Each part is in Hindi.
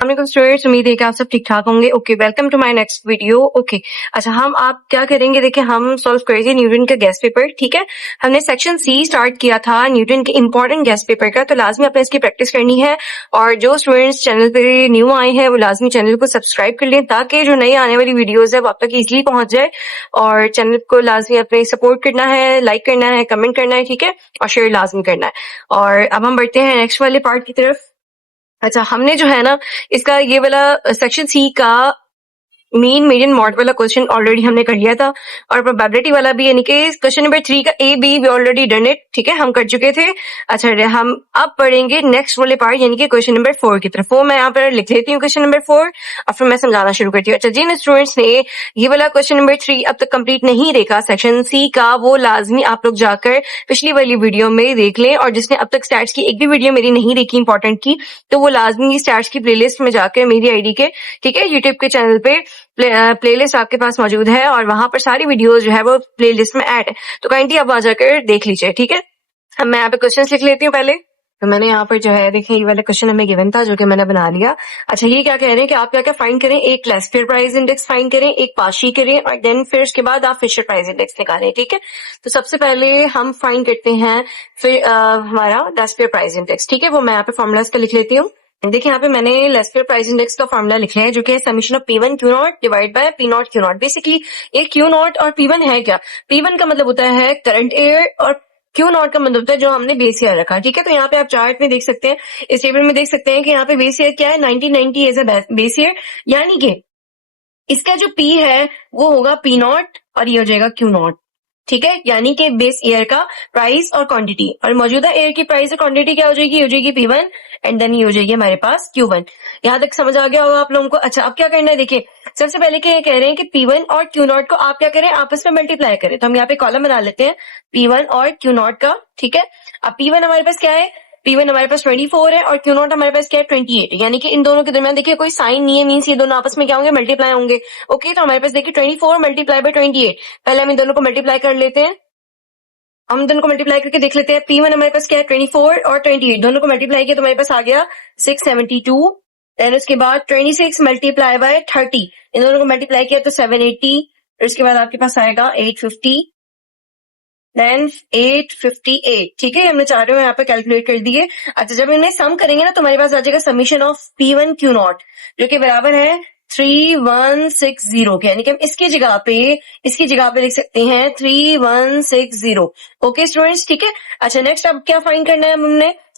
स्टूडेंट्स, उम्मीद है कि आप सब ठीक ठाक होंगे। Okay, welcome to my next video. Okay, अच्छा, हम आप क्या करेंगे, देखिए हम सॉल्व करेंगे न्यूटन का गैस पेपर। ठीक है, हमने सेक्शन सी स्टार्ट किया था न्यूटन के इंपॉर्टेंट गैस पेपर का, तो लाजमी आपने इसकी प्रैक्टिस करनी है। और जो स्टूडेंट्स चैनल पे न्यू आए हैं वो लाजमी चैनल को सब्सक्राइब कर लें, ताकि जो नई आने वाली वीडियोज है वो आप तक इजिली पहुंच जाए। और चैनल को लाजमी अपने सपोर्ट करना है, लाइक करना है, कमेंट करना है, ठीक है, और शेयर लाजमी करना है। और अब हम बढ़ते हैं नेक्स्ट वाले पार्ट की तरफ। अच्छा, हमने जो है ना इसका ये वाला सेक्शन सी का मीन मीडियन मॉड वाला क्वेश्चन ऑलरेडी हमने कर लिया था, और प्रोबेबिलिटी वाला भी, यानी कि क्वेश्चन नंबर 3 का A B we already done it. ठीक है, हम कर चुके थे। अच्छा, हम अब पढ़ेंगे नेक्स्ट वाले पार्ट, यानी कि क्वेश्चन नंबर 4 की तरफ। वो मैं यहाँ पर लिख लेती हूँ क्वेश्चन नंबर 4, और फिर मैं समझाना शुरू करती हूँ। अच्छा, जिन स्टूडेंट्स ने ये वाला क्वेश्चन नंबर 3 अब तक कंप्लीट नहीं देखा सेक्शन सी का, वो लाजमी आप लोग जाकर पिछली वाली वीडियो में देख लें। और जिसने अब तक स्टैट्स की एक भी वीडियो मेरी नहीं देखी इंपॉर्टेंट की, तो वो लाजमी स्टैट्स की प्लेलिस्ट में जाकर मेरी आईडी के, ठीक है, यूट्यूब के चैनल पे प्लेलिस्ट आपके पास मौजूद है, और वहां पर सारी वीडियोस जो है वो प्लेलिस्ट में ऐड है, तो काइंडली आप वहां जाकर देख लीजिए। ठीक है, अब मैं यहाँ पे क्वेश्चंस लिख लेती हूँ पहले। तो मैंने यहाँ पर जो है, देखिए, ये वाला क्वेश्चन हमें गिवन था जो कि मैंने बना लिया। अच्छा, ये क्या कह रहे हैं कि आप क्या क्या फाइंड करें, एक लेस्पियर प्राइस इंडेक्स फाइंड करें, एक पाशी करें, और देन फिर उसके बाद आप फिशर प्राइस इंडेक्स निकालें। ठीक है, तो सबसे पहले हम फाइंड करते हैं फिर हमारा लेस्पियर प्राइस इंडेक्स। ठीक है, वो मैं यहाँ पे फॉर्मूलाज का लिख लेती हूँ। देखिए, यहाँ पे मैंने लेस्पियर प्राइस इंडेक्स का फॉर्मूला लिखा है, जो कि है summation of P1 Q not divide by P not Q not. Basically ये Q नॉट और P1 है क्या? P1 का मतलब होता है करंट एयर, और Q नॉट का मतलब होता है जो हमने बेस ईयर रखा। ठीक है, तो यहाँ पे आप चार्ट में देख सकते हैं, इस टेबल में देख सकते हैं कि यहाँ पे बेस ईयर क्या है, 1990 एज अ बेस ईयर, यानी कि इसका जो P है वो होगा P नॉट और ये हो जाएगा Q नॉट। ठीक है, यानी कि बेस ईयर का प्राइस और क्वांटिटी, और मौजूदा एयर की प्राइस और क्वांटिटी क्या हो जाएगी, P1, एंड देन ये हो जाएगी हमारे पास Q1। यहाँ तक समझ आ गया होगा आप लोगों को। अच्छा, अब क्या करना है, देखिए, सबसे पहले क्या कह रहे हैं कि P1 और Q नॉट को आप क्या करें, आपस में मल्टीप्लाई करें। तो हम यहाँ पे कॉलम बना लेते हैं P1 और Q नॉट का। ठीक है, अब P1 हमारे पास क्या है, P1 हमारे पास 24 है, और Q नॉट हमारे पास क्या है, 28, यानी कि इन दोनों के दरमियान देखिए कोई साइन नहीं है, मीन्स ये दोनों आपस में क्या होंगे, मल्टीप्लाई होंगे। ओके, तो हमारे पास देखिए 24 मल्टीप्लाई बाय 28, पहले हम इन दोनों को मल्टीप्लाई कर लेते हैं। हम दोनों को मल्टीप्लाई करके देख लेते हैं। P1 हमारे पास क्या है, 24 और 28, दोनों को मल्टीप्लाई किया तो हमारे पास आ गया 672। देन उसके बाद 26 मल्टीप्लाई बाय 30, इन दोनों को मल्टीप्लाई किया तो 780। फिर उसके बाद आपके पास आएगा 850, देन 858। ठीक है, हमने चारों यहाँ पे कैलकुलेट कर दिए। अच्छा, जब इन्हें सम करेंगे ना तो हमारे पास आ जाएगा summation of P1 Q not, जो कि बराबर है 3160 के, यानी कि हम इसकी जगह पे लिख सकते हैं 3160। ओके स्टूडेंट्स, ठीक है। अच्छा, नेक्स्ट अब क्या फाइंड करना है अब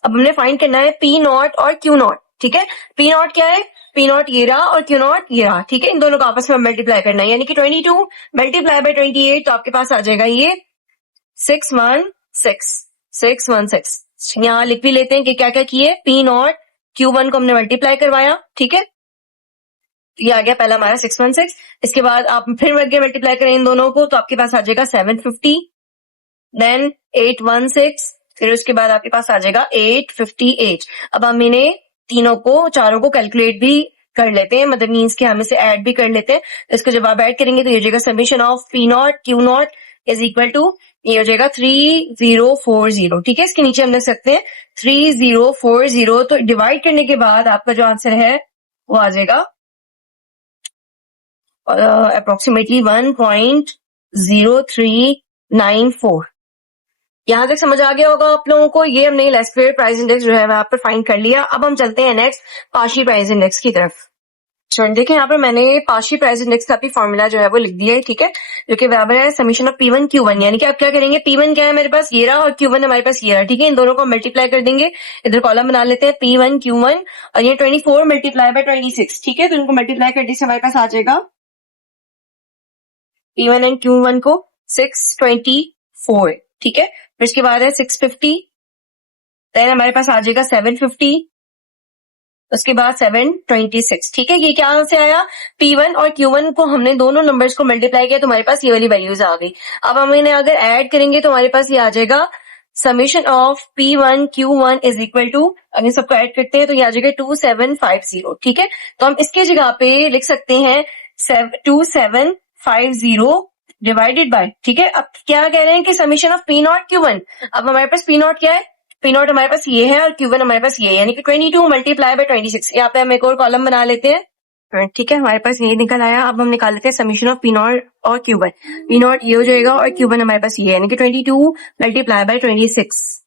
हमने फाइंड करना है P नॉट और Q नॉट। ठीक है, P नॉट क्या है, P नॉट ये रहा और Q नॉट ये रहा। ठीक है, इन दोनों को आपस में मल्टीप्लाई करना है, यानी कि 22 मल्टीप्लाई बाय 28, तो आपके पास आ जाएगा ये 616। यहाँ लिख भी लेते हैं कि क्या क्या किए, P नॉट Q1 को हमने मल्टीप्लाई करवाया। ठीक है, ये आ गया पहला हमारा 616। इसके बाद आप फिर मल्टीप्लाई करें इन दोनों को, तो आपके पास आ जाएगा 750, देन 816, फिर उसके बाद आपके पास आ जाएगा 858। अब हम इन्हें चारों को कैलकुलेट भी कर लेते हैं, मतलब मीन्स के हम इसे ऐड भी कर लेते हैं। तो इसको जब आप ऐड करेंगे तो ये हो जाएगा summation of P not Q not is equal to, ये हो जाएगा 3040। ठीक है, इसके नीचे हम लिख सकते हैं 3040। तो डिवाइड करने के बाद आपका जो आंसर है वो आ जाएगा अप्रोक्सीमेटली 1.0394। यहाँ तक समझ आ गया होगा आप लोगों को। ये हमने लेस्पियर प्राइस इंडेक्स जो है वहां पर फाइंड कर लिया। अब हम चलते हैं नेक्स्ट पार्शियल प्राइस इंडेक्स की तरफ। देखिए, यहाँ पर मैंने पार्शियल प्राइस इंडेक्स का भी फॉर्मूला जो है वो लिख दिया है। ठीक है, जो कि बराबर है समीशन ऑफ P1 Q1, यानी कि आप क्या करेंगे, P1 क्या है मेरे पास ये रहा, और Q1 हमारे पास ये रहा। ठीक है, इन दोनों को मल्टीप्लाई कर देंगे, इधर कॉलम बना लेते हैं P1 Q1, और ये 24 मल्टीप्लाई बाय 26। ठीक है, तो इनको मल्टीप्लाई करने से हमारे पास आ जाएगा P1 एंड Q1 को 624। ठीक है, फिर इसके बाद है 650, देन हमारे पास आ जाएगा 750, उसके बाद 726। ठीक है, ये क्या से आया, P1 और Q1 को हमने दोनों नंबर्स को मल्टीप्लाई किया तो हमारे पास ये वाली वैल्यूज आ गई। अब हम इन्हें अगर ऐड करेंगे तो हमारे पास ये आ जाएगा summation of P1 Q1 is equal to, अगर सबको ऐड करते हैं तो ये आ जाएगा 2750। ठीक है, तो हम इसकी जगह पे लिख सकते हैं 2750 डिवाइडेड बाय, ठीक है, अब क्या कह रहे हैं कि summation of P not Q1। अब हमारे पास P नॉट क्या है, पी नॉट हमारे पास ये है और Q1 हमारे पास ये है, यानी कि 22 मल्टीप्लाई बाय 26। यहाँ पे हम एक और कॉलम बना लेते हैं। ठीक है, हमारे पास ये निकल आया। अब हम निकाल लेते हैं समीशन ऑफ पी नॉट और Q1। पी नॉट ये हो जाएगा और Q1 हमारे पास ये है, यानी कि 22 मल्टीप्लाई बाय 26।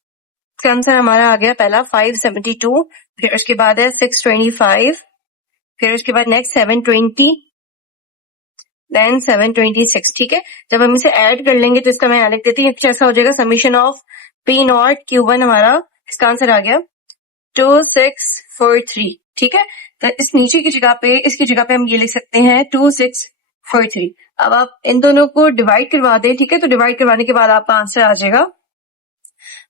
इसका आंसर हमारा आ गया पहला 572, फिर उसके बाद है 625, फिर उसके बाद नेक्स्ट 720, देन 726। ठीक है, जब हम इसे ऐड कर लेंगे तो इसका मैं यहाँ लिख देती हूँ, कुछ ऐसा हो जाएगा। Summation of P not Q1 हमारा, इसका आंसर आ गया 2643। ठीक है, तो इस नीचे की जगह पे, इसकी जगह पे हम ये लिख सकते हैं 2643। अब आप इन दोनों को डिवाइड करवा दें। ठीक है, तो डिवाइड करवाने के बाद आपका आंसर आ जाएगा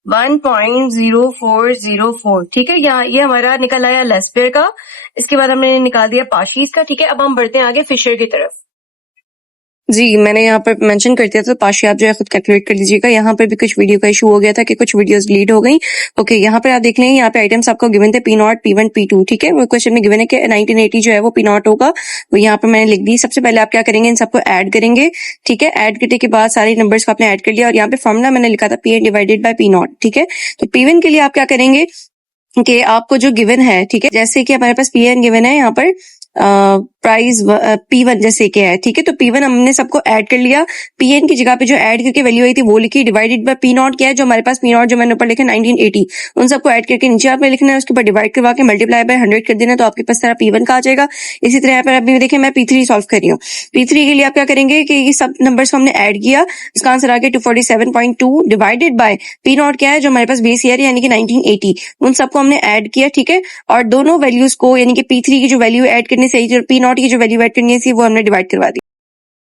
1.0404। ठीक है, यहाँ ये हमारा निकल आया लेस्पेयर का। इसके बाद हमने निकाल दिया पाशीज का। ठीक है, अब हम बढ़ते हैं आगे फिशर की तरफ। जी, मैंने यहाँ पर मेंशन कर दिया था, पाशी आप जो है खुद कैलकुलेट कर लीजिएगा। यहाँ पर भी कुछ वीडियो का इशू हो गया था कि कुछ वीडियोस डिलीट हो गई। ओके, यहाँ पर आप देख लें, यहाँ पे आइटम्स आपको गिवन थे P0, P1, P2। ठीक है, वो क्वेश्चन में गिवन है कि 1980 जो है वो P0 होगा, वो यहाँ पर मैंने लिख दी। सबसे पहले आप क्या करेंगे, इन सबको ऐड करेंगे। ठीक है, ऐड करने के बाद सारे नंबर्स को आपने ऐड कर लिया और यहाँ पे फॉर्मूला मैंने लिखा था Pn डिवाइडेड बाय P0। ठीक है, तो P1 के लिए आप क्या करेंगे कि आपको जो गिवन है, ठीक है, जैसे कि हमारे पास Pn गिवन है यहाँ पर प्राइस P1 जैसे क्या है। ठीक है, तो P1 हमने सबको ऐड कर लिया। Pn की जगह पे जो ऐड करके वैल्यू आई थी वो लिखी, डिवाइडेड बाय P0 क्या है, जो हमारे पास P0 जो मैंने ऊपर लिखा 1980, उन सबको ऐड करके नीचे आपने लिखना है, उसके ऊपर डिवाइड करवा के मल्टीप्लाई बाय 100 कर देना, तो आपके पास सारा P1 का आ जाएगा। इसी तरह यहाँ पर अभी देखिए मैं P3 सॉल्व कर रही हूँ। P3 के लिए आप क्या करेंगे कि ये सब नंबर्स को हमने ऐड किया, इसका आंसर आ गया 247.2 डिवाइडेड बाय P0 क्या है, जो हमारे पास बेस ईयर यानी कि 1980, उन सबको हमने ऐड किया। ठीक है, और दोनों वैल्यूज को यानी कि P3 की जो वैल्यू ऐड करनी चाहिए, P0 की जो वैल्यू ऐड करनी है वो हमने डिवाइड करवा दी।